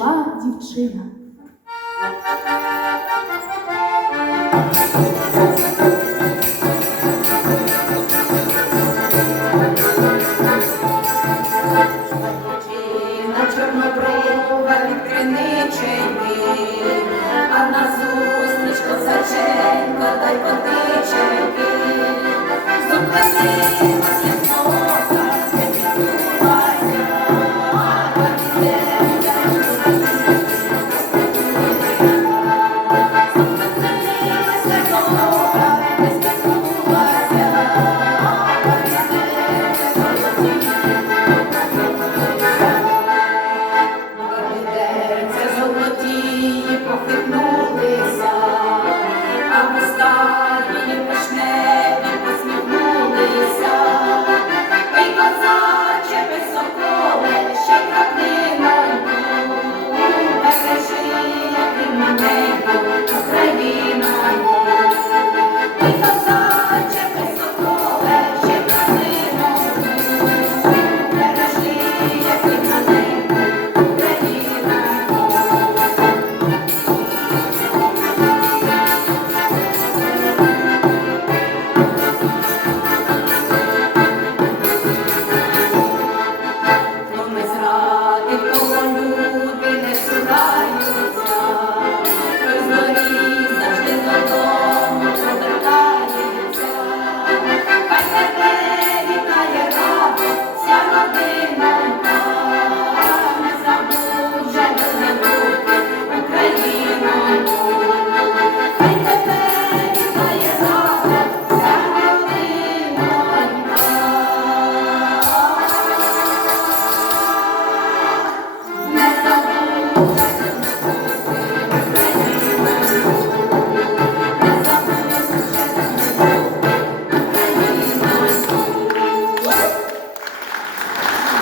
прийшла дівчина. Зустрічку саченька та й потиченьки.